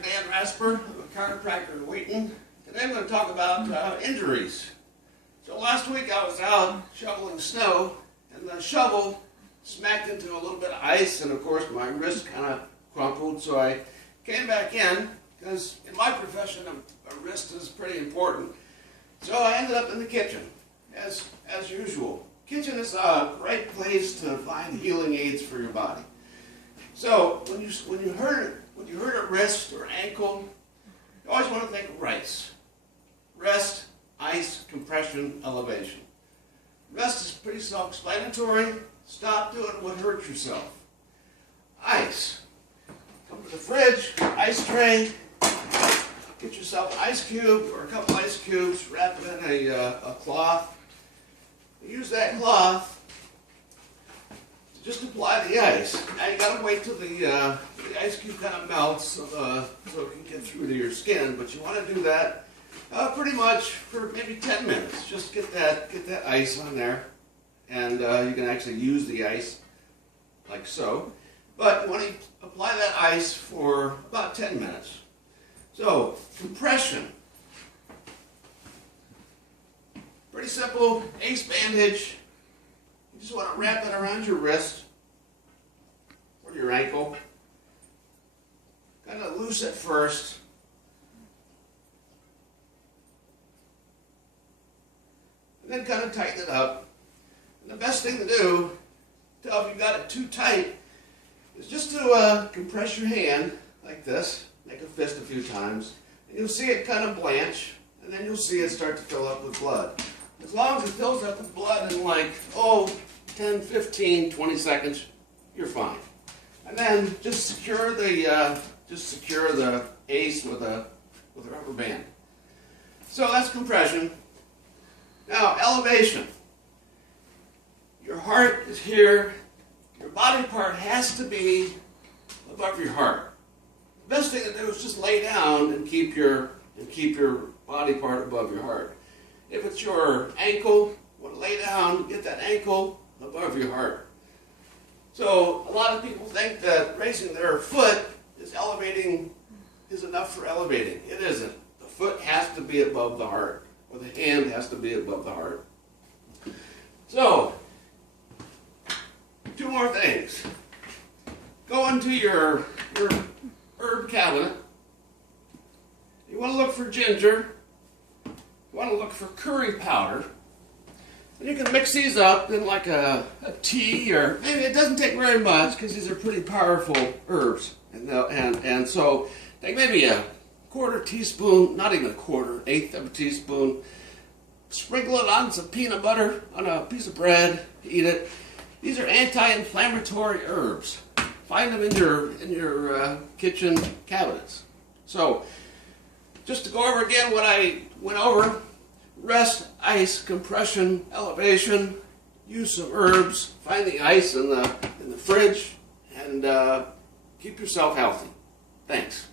Dr. Dan Rasper. I'm a chiropractor in Wheaton. Today I'm going to talk about injuries. So last week I was out shoveling snow, and the shovel smacked into a little bit of ice, and of course my wrist kind of crumpled, so I came back in, because in my profession a wrist is pretty important. So I ended up in the kitchen, as usual. Kitchen is a great place to find healing aids for your body. So when you hurt a wrist or ankle, you always want to think of RICE. Rest, ice, compression, elevation. Rest is pretty self-explanatory. Stop doing what hurts yourself. Ice. Come to the fridge, ice tray, get yourself an ice cube or a couple ice cubes, wrap it in a cloth. Use that cloth to just apply the ice. Now you got to wait till the ice cube kind of melts so it can get through to your skin, but you want to do that pretty much for maybe 10 minutes. Just get that ice on there, and you can actually use the ice like so. But you want to apply that ice for about 10 minutes. So, compression. Pretty simple, ace bandage. You just want to wrap it around your wrist or your ankle. Kind of loose at first. And then kind of tighten it up. And the best thing to do, to tell if you've got it too tight, is just to compress your hand like this. Make a fist a few times. And you'll see it kind of blanch. And then you'll see it start to fill up with blood. As long as it fills up with blood in like, 10, 15, 20 seconds, you're fine. And then just secure the ace with a rubber band. So that's compression. Now, elevation. Your heart is here. Your body part has to be above your heart. The best thing to do is just lay down and keep your body part above your heart. If it's your ankle, you want to lay down, get that ankle above your heart. So a lot of people think that raising their foot is enough for elevating. It isn't. The foot has to be above the heart, or the hand has to be above the heart. So, two more things. Go into your herb cabinet. You want to look for ginger. You want to look for curry powder. And you can mix these up in like a tea, or maybe it doesn't take very much because these are pretty powerful herbs. And so take maybe a quarter teaspoon, not even a quarter, eighth of a teaspoon. Sprinkle it on some peanut butter on a piece of bread, eat it. These are anti-inflammatory herbs. Find them in your kitchen cabinets. So, just to go over again what I went over: rest, ice, compression, elevation. Use some herbs. Find the ice in the fridge, and keep yourself healthy. Thanks.